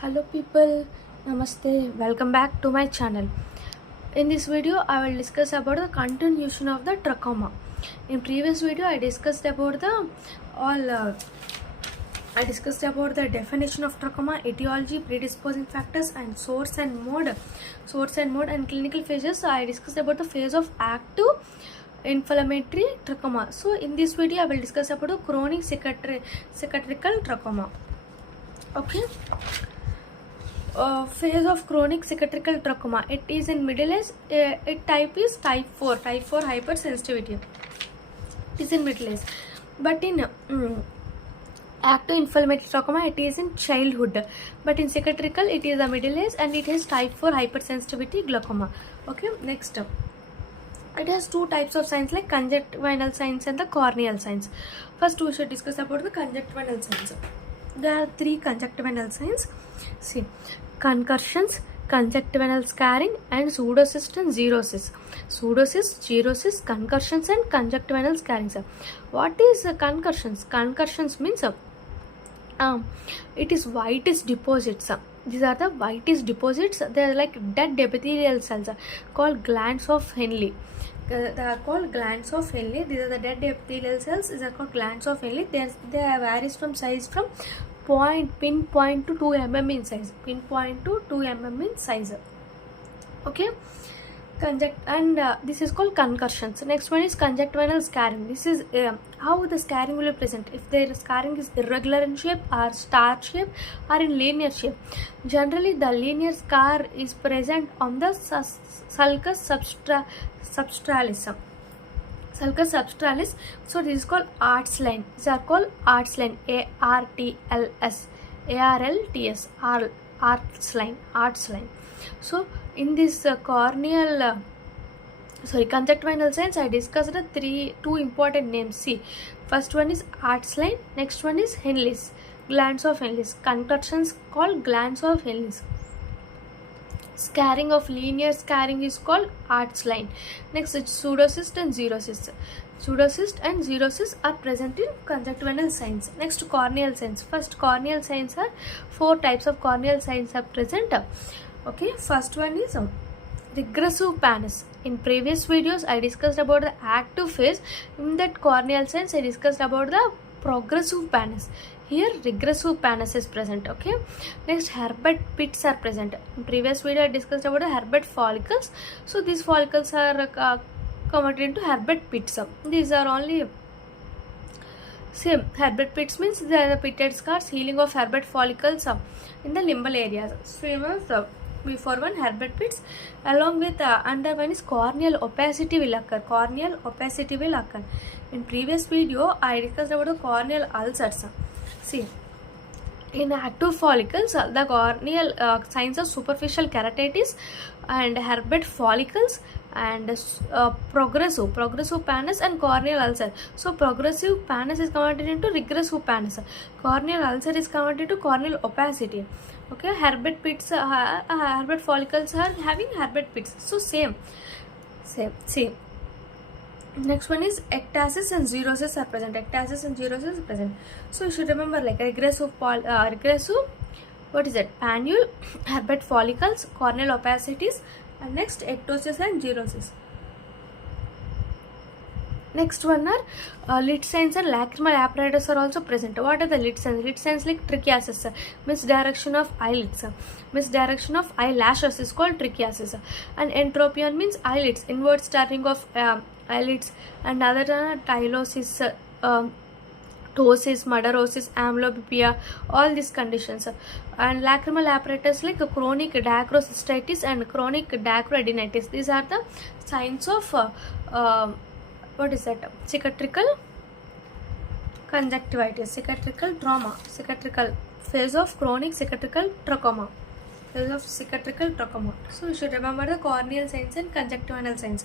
Hello people, namaste, welcome back to my channel. In this video I will discuss about the continuation of the trachoma. In previous video I discussed about the definition of trachoma, etiology, predisposing factors, and source and mode and clinical phases. So I discussed about the phase of active inflammatory trachoma. So in this video I will discuss about the chronic cicatricial trachoma. Okay. Phase of chronic cicatricial trachoma. It is in middle age. It type is type 4 hypersensitivity. It is in middle age, but in active inflammatory trachoma it is in childhood, but in cicatricial it is a middle age and it has type 4 hypersensitivity glaucoma. Okay, next it has two types of signs like conjunctival signs and the corneal signs. First we should discuss about the conjunctival signs. There are three conjunctival signs. See, concussions, conjunctival scarring, and pseudocyst and xerosis. Pseudocyst, xerosis, concussions, and conjunctival scarring. What is concussions? Concussions means it is whitish deposits. These are the whitish deposits. They are like dead epithelial cells called glands of Henle. They are called glands of Henle. These are the dead epithelial cells. These are called glands of Henle. They varies from size from pinpoint to 2 mm in size. Pinpoint to 2 mm in size. Okay. This is called concussions. Next one is conjunctival scarring. This is how the scarring will be present. If the scarring is irregular in shape or star shape or in linear shape. Generally the linear scar is present on the sulcus substralis. Sulcus substralis. So this is called arts line. These are called arts line. ARTLS. Arts line. So in this conjunctival signs I discussed two important names. See, first one is arts line, next one is Henle's, glands of Henle's. Concussions called glands of Henle's. Scarring of linear scarring is called arts line. Next is pseudocyst and xerosis. Pseudocyst and xerosis are present in conjunctival signs. Next, corneal signs. First, corneal signs are four types of corneal signs are present. Okay, first one is regressive pannus. In previous videos I discussed about the active phase. In that corneal signs I discussed about the progressive pannus. Here regressive pannus is present. Okay, next, Herbert pits are present. In previous video I discussed about the Herbert follicles. So these follicles are converted into Herbert pits. These are only same. Herbert pits means they are the pitted scars, healing of Herbert follicles in the limbal areas. Same as before one, Herbert pits. Along with under one is corneal opacity will occur. Corneal opacity will occur. In previous video I discussed about the corneal ulcers. See, in active follicles the corneal signs of superficial keratitis and Herbert follicles and progressive pannus and corneal ulcer. So progressive pannus is converted into regressive pannus. Corneal ulcer is converted into corneal opacity. Okay, Herbert pits, Herbert follicles are having Herbert pits. So same. Next one is ectasis and xerosis are present. Ectasis and xerosis are present. So you should remember like regressive, what is it? Panule, Herbert follicles, corneal opacities, and next ectosis and xerosis. Next one are lid signs and lacrimal apparatus are also present. What are the lid signs? Lid signs like trichiasis, misdirection of eyelids, misdirection of eyelashes is called trichiasis, and entropion means eyelids, inward starting of eyelids, and other tylosis, ptosis, madarosis, amblyopia, all these conditions. And lacrimal apparatus like chronic dacrocystitis and chronic dacroadenitis. These are the signs of what is that? Cicatricial conjunctivitis, cicatricial trauma, cicatricial phase of chronic cicatricial trachoma. Phase of cicatricial trachoma. So you should remember the corneal signs and conjunctival signs.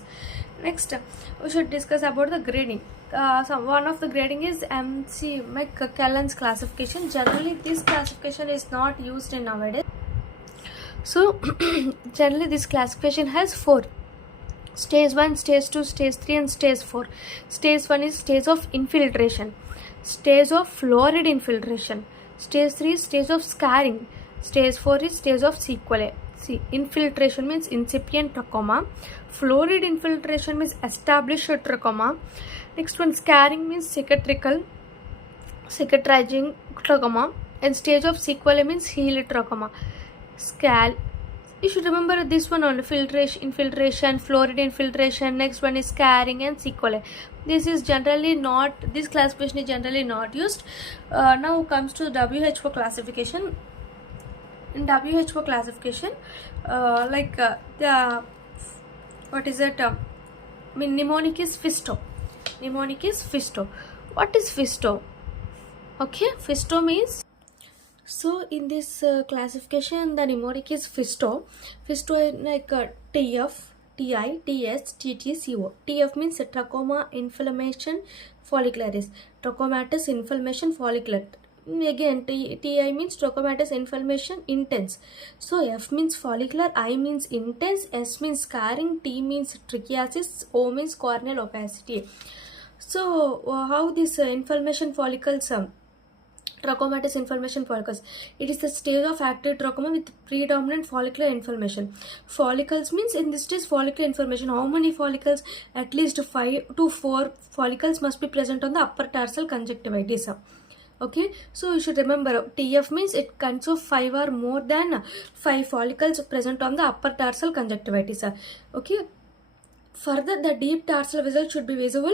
Next, we should discuss about the grading. One of the grading is MC McClellan's classification. Generally, this classification is not used in nowadays. So, generally, this classification has four. Stage 1, stage 2, stage 3 and stage 4. Stage 1 is stage of infiltration. Stage of fluoride infiltration. Stage 3 is stage of scarring. Stage 4 is stage of sequelae. See, infiltration means incipient trachoma. Florid infiltration means established trachoma. Next one, scarring means cicatrizing trachoma. And stage of sequelae means healed trachoma. You should remember this one on infiltration, florid infiltration. Next one is scarring and sequelae. This classification is generally not used. Now comes to WHO classification. In WHO classification, mnemonic is Fisto. Mnemonic is Fisto. What is Fisto? Okay, Fisto means. So in this classification, the mnemonic is Fisto. Fisto is like TF, TI, TS, TT, CO. TF means trachoma inflammation follicularis. Trachomatis inflammation follicular. Again, TI means trachomatis inflammation intense. So F means follicular, I means intense, S means scarring, T means trichiasis, O means corneal opacity. So how this inflammation follicles trachomatis inflammation follicles. It is the stage of active trachoma with predominant follicular inflammation. Follicles means in this stage follicular inflammation. How many follicles? At least 5 to 4 follicles must be present on the upper tarsal conjunctivitis. Okay, so you should remember TF means it consists of 5 or more than 5 follicles present on the upper tarsal conjunctivitis. Okay, further the deep tarsal vessel should be visible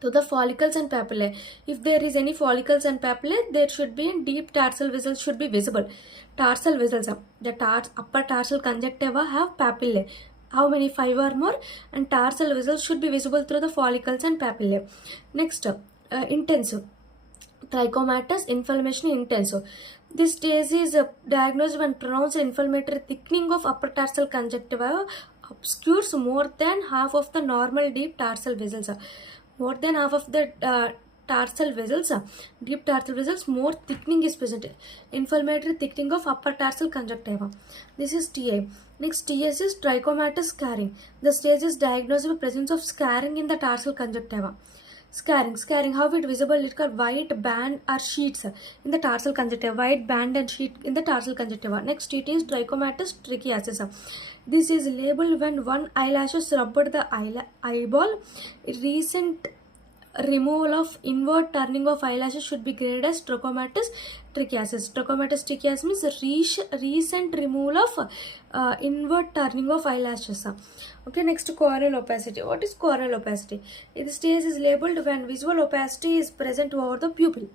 to the follicles and papillae. If there is any follicles and papillae, there should be deep tarsal vessels should be visible. Tarsal vessels, the upper tarsal conjunctiva have papillae. How many? 5 or more. And tarsal vessels should be visible through the follicles and papillae. Next, intensive. Trichomatis inflammation intensive. This stage is diagnosed when pronounced inflammatory thickening of upper tarsal conjunctiva obscures more than half of the normal deep tarsal vessels. More than half of the tarsal vessels, deep tarsal vessels, more thickening is present. Inflammatory thickening of upper tarsal conjunctiva. This is TA. Next, TS is trichomatis scarring. The stage is diagnosed with presence of scarring in the tarsal conjunctiva. Scarring, how it visible? It's called white band or sheets in the tarsal conjunctiva. White band and sheet in the tarsal conjunctiva. Next, it is trichomatis trichiasis. This is labeled when one eyelashes rubbed the eyeball. Recent removal of inward turning of eyelashes should be graded as trachomatis trichiasis. Trachomatis trichiasis means recent removal of inward turning of eyelashes. Okay, next, corneal opacity. What is corneal opacity? This stage is labeled when visual opacity is present over the pupil.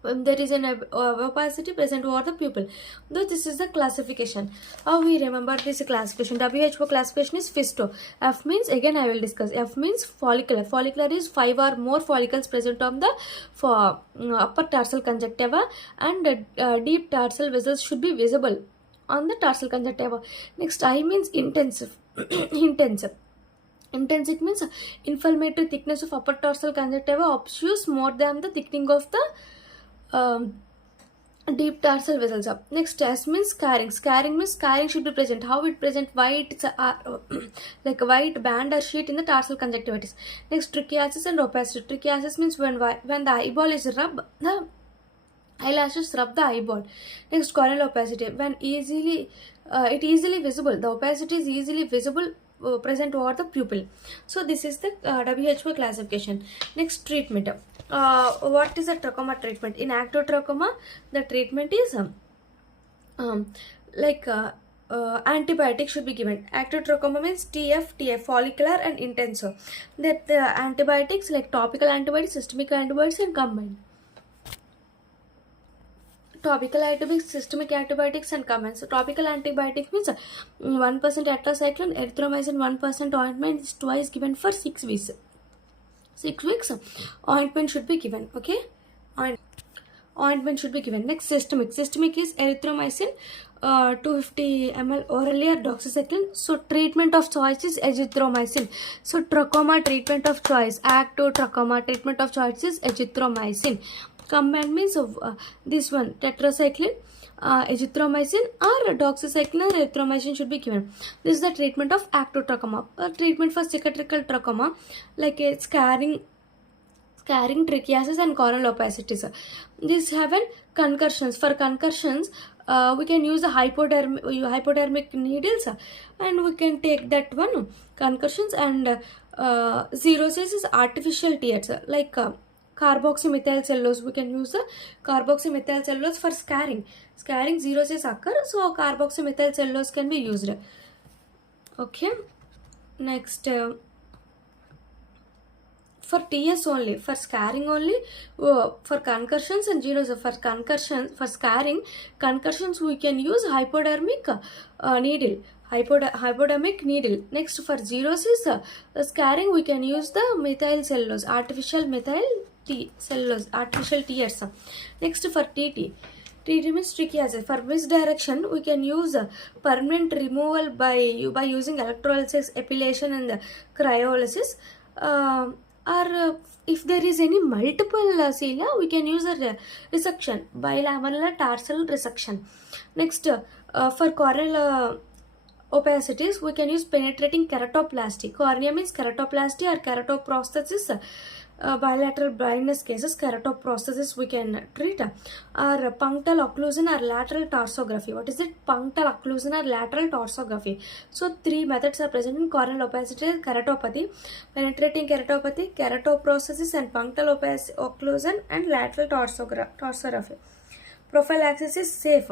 When there is an opacity present over the pupil. Though this is the classification. How we remember this classification? WHO classification is Fisto. F means, again I will discuss. F means follicular. Follicular is 5 or more follicles present on the upper tarsal conjunctiva, and deep tarsal vessels should be visible on the tarsal conjunctiva. Next, I means intensive. Intensive. Intense, it means inflammatory thickness of upper tarsal conjunctiva obscures more than the thickening of the deep tarsal vessels. Next, S means scarring. Scarring means scarring should be present. How it present? White, it's like a white band or sheet in the tarsal conjunctivitis. Next, trichiasis and opacity. Trichiasis means when the eyeball is rubbed, the eyelashes rub the eyeball. Next, corneal opacity. When easily visible. The opacity is easily visible present over the pupil. So this is the WHO classification. Next, treatment. What is the trachoma treatment? In active trachoma, the treatment is antibiotic should be given. Active trachoma means TF, follicular and intensive. That antibiotics like topical antibiotics, systemic antibiotics and combined. Topical antibiotics, systemic antibiotics and combined. So topical antibiotic means 1% tetracycline, erythromycin 1% ointment is twice given for 6 weeks. 6 weeks ointment should be given. Okay, ointment should be given. Next, systemic is erythromycin 250 ml orally or doxycycline. So treatment of choice is azithromycin. So trachoma treatment of choice, active trachoma treatment of choice is azithromycin. Combined means of this one, tetracycline, azithromycin or doxycycline or erythromycin should be given. This is the treatment of active trachoma. Treatment for cicatricial trachoma, like a scarring, trichiasis and corneal opacities. These have an concussions. For concussions, we can use the hypodermic needles, and we can take that one concussions. And zerosis is artificial tears, like carboxymethyl cellulose. We can use the carboxymethyl cellulose for scarring zerosis occur, so carboxymethyl cellulose can be used. Okay, next for TS only, for scarring only, for concussions and zerosis. For scarring concussions, we can use hypodermic needle. Hypodermic needle. Next, for zerosis scarring, we can use the methyl cellulose, artificial methyl cellulose, artificial tears. Next, for TT. TT means trichiasis. For misdirection, we can use permanent removal by using electrolysis, epilation, and cryolysis. Or if there is any multiple cilia, we can use a resection, bilamellar tarsal resection. Next, for corneal opacities, we can use penetrating keratoplasty. Cornea means keratoplasty or keratoprosthesis. Bilateral blindness cases, keratoprosthesis we can treat. Or punctal occlusion or lateral torsography. What is it? Punctal occlusion or lateral torsography. So three methods are present in corneal opacity: keratopathy, penetrating keratopathy, keratoprosthesis, and punctal occlusion and lateral torsography. Prophylaxis is safe.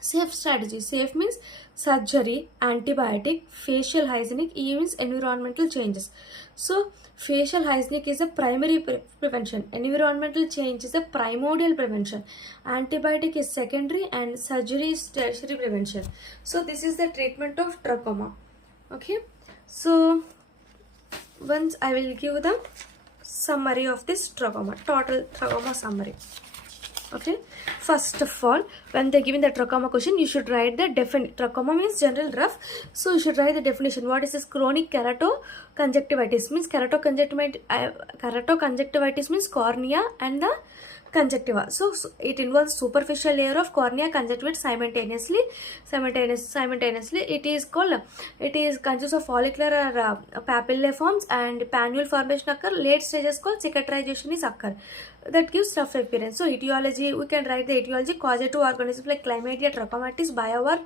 Safe strategy. Safe means surgery, antibiotic, facial hygienic, E means environmental changes. So facial hygienic is a primary prevention. Environmental change is a primordial prevention. Antibiotic is secondary and surgery is tertiary prevention. So this is the treatment of trachoma. Okay. So once I will give the summary of this trachoma, total trachoma summary. Okay, first of all, when they're giving the trachoma question, you should write the definition. Trachoma means general rough, so you should write the definition. What is this? Chronic keratoconjunctivitis means keratoconjunctivitis means cornea and the conjunctiva. So it involves superficial layer of cornea conjunctivitis simultaneously. It is consists of follicular or papillae forms and panule formation occur. Late stages called cicatrization is occur. That gives rough appearance. So etiology, we can write the etiology: causative organisms like chlamydia, trachomatis, biowar,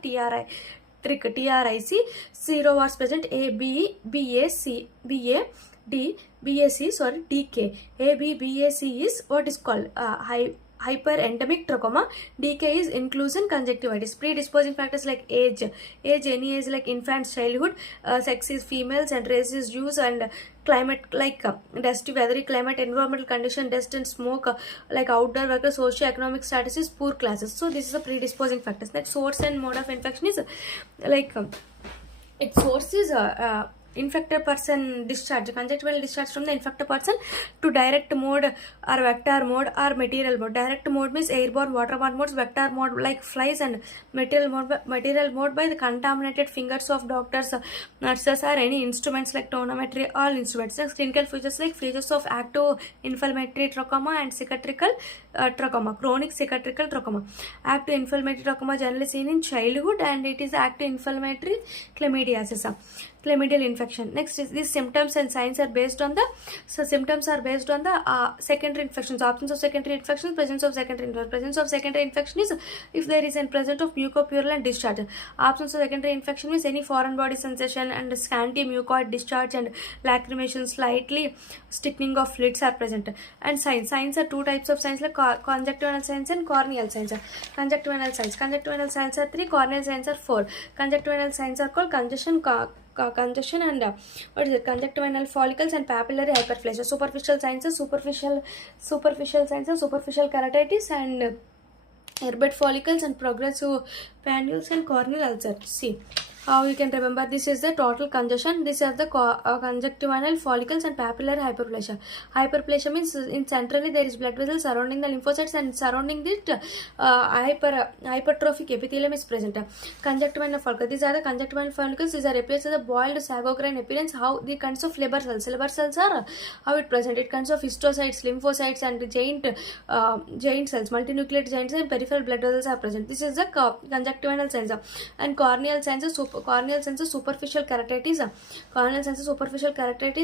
TRIC, serovars present, A, B, BA, C, BA, D, BAC, DK. A, B, BAC is what is called hyperendemic trachoma. DK is inclusion conjunctivitis. Predisposing factors like age, any age like infants, childhood, sex is females, and race is Jews, and climate like dusty, weathery climate, environmental condition, dust and smoke, like outdoor workers, socio-economic status is poor classes. So this is the predisposing factors. That source and mode of infection is like its source is infected person discharge, conjunctival discharge from the infected person to direct mode or vector mode or material mode. Direct mode means airborne, waterborne modes. Vector mode like flies, and material mode by the contaminated fingers of doctors, nurses, or any instruments like tonometry, all instruments. Next, clinical features like features of active inflammatory trachoma and cicatricial trachoma, chronic cicatricial trachoma. Active inflammatory trachoma generally seen in childhood, and it is active inflammatory chlamydiasis, chlamydial infection. Next is these symptoms and signs are based on the secondary infections, absence of secondary infections, presence of secondary infection. Presence of secondary infection is if there is a presence of mucopurulent discharge. Absence of secondary infection means any foreign body sensation and scanty mucoid discharge and lacrimation, slightly stiffening of lids are present. And signs are two types of signs like conjunctival signs and corneal signs. Conjunctival signs are 3, corneal signs are 4. Conjunctival signs are called congestion and conjunctival follicles and papillary hyperplasia. Superficial signs are superficial keratitis and herbate follicles and progressive panules and corneal ulcer. See how you can remember. This is the total congestion. This is the conjunctival follicles and papillary hyperplasia. Hyperplasia means in centrally there is blood vessels surrounding the lymphocytes, and surrounding it hypertrophic epithelium is present. Conjunctival follicles. These are the conjunctival follicles. These are appears as a boiled sago-grain appearance. How the kinds of Leber cells. Leber cells are how it present. It consists of histiocytes, lymphocytes, and giant cells. Multinucleate giant cells and peripheral blood vessels are present. This is the conjunctival cells. And corneal cells are corneal sense superficial keratitis,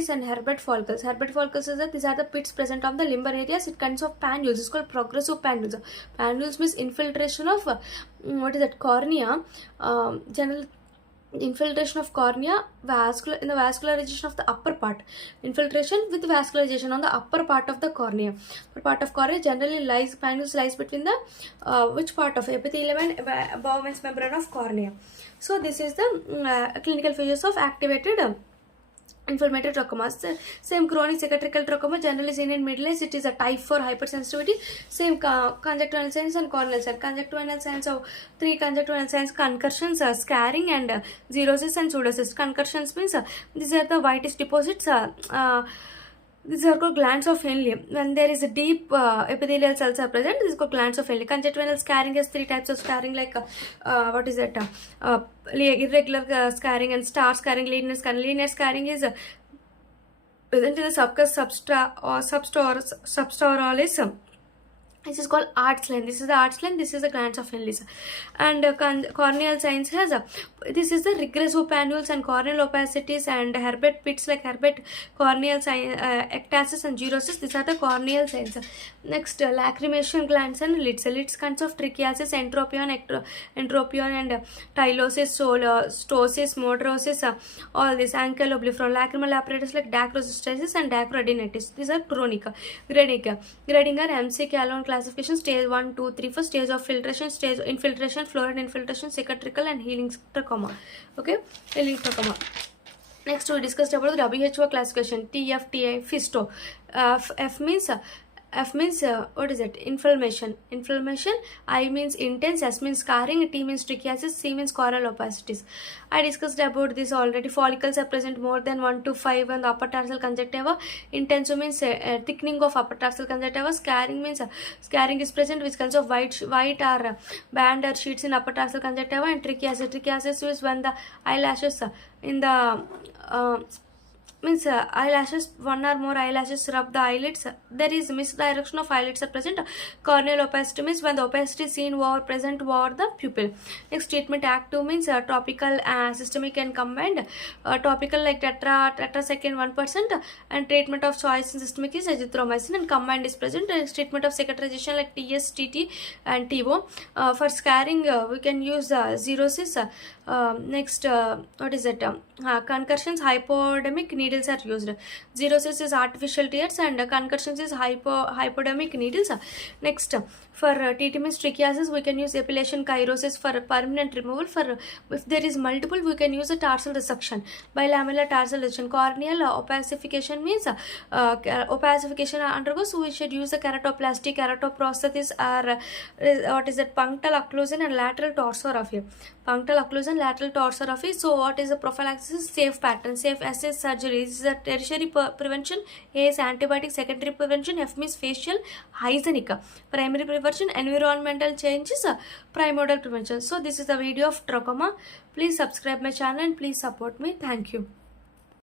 and Herbert follicles. Herbert follicles is that these are the pits present on the limbar areas. It consists of panules. It's called progressive panules. Panules means infiltration of cornea. General infiltration of cornea in the vascularization of the upper part. Infiltration with vascularization on the upper part of the cornea. Upper part of cornea generally panules lies between the which part of epithelium and Bowman's membrane of cornea. So this is the clinical features of activated inflammatory trachoma. Same chronic cicatricial trachoma generally seen in middle age. It is a type 4 hypersensitivity. Same conjunctival signs and corneal signs. Conjunctival signs of 3 conjunctival signs: concussions, scarring, and xerosis and pseudocyst. Concussions means these are the whitish deposits. These are called glands of Henle. When there is a deep epithelial cells are present, this is called glands of Henle. Conjunctival scarring has 3 types of scarring, like irregular scarring and star scarring, linear scarring. Linear scarring is present in the subcus substoralis. This is called arch line. This is the arch line. This is the glands of Henle. And corneal signs has this is the regressive panules and corneal opacities and Herbert pits, like Herbert corneal ectasis and xerosis. These are the corneal signs. Next, lacrimation glands and lids. Lids consists of trichiasis, entropion and tylosis, stosis, modrosis, all this. Ankle obliferum. Lacrimal apparatus like dacryocystitis and dacroadenitis. These are chronic. Grading are MC Calhoun classification: stage 1, 2, 3. First stage of filtration, stage infiltration, fluoride infiltration, cicatricial and healing trachoma. Okay, healing trachoma. Next we discussed about the WHO classification: TFTA, FISTO. F means what is it? Inflammation. I means intense. S means scarring. T means trichiasis. C means corneal opacities. I discussed about this already. Follicles are present more than 1 to 5 on the upper tarsal conjunctiva. Intense means thickening of upper tarsal conjunctiva. Scarring means scarring is present, which consists of white or band or sheets in upper tarsal conjunctiva. And trichiasis is when the eyelashes in the eyelashes, one or more eyelashes rub the eyelids. There is misdirection of eyelids are present. Corneal opacity means when the opacity is seen or present over the pupil. Next, treatment active means topical, systemic and combined. Topical like tetracycline 1%, and treatment of choice in systemic is azithromycin, and combined is present. Next, treatment of cicatrization like TS, TT and TO. For scarring we can use xerosis. Next, what is it? Concussions, hypodermic needles are used. Xerosis is artificial tears and concussions is hypodermic needles. Next, for TT means trichiasis, we can use epilation chirosis for permanent removal. For if there is multiple, we can use a tarsal resection, bilamellar tarsal resection. Corneal opacification means opacification undergoes, so we should use the keratoplasty, keratoprosthesis, or what is that, punctal occlusion and lateral torsorrhaphy. Punctal occlusion, lateral torsorrhaphy. So what is the prophylaxis? Safe pattern, safe SS surgery. This is a tertiary prevention. A is antibiotic. Secondary prevention. F means facial, hygienic. Primary prevention, environmental changes. Primordial prevention. So this is the video of trachoma. Please subscribe my channel and please support me. Thank you.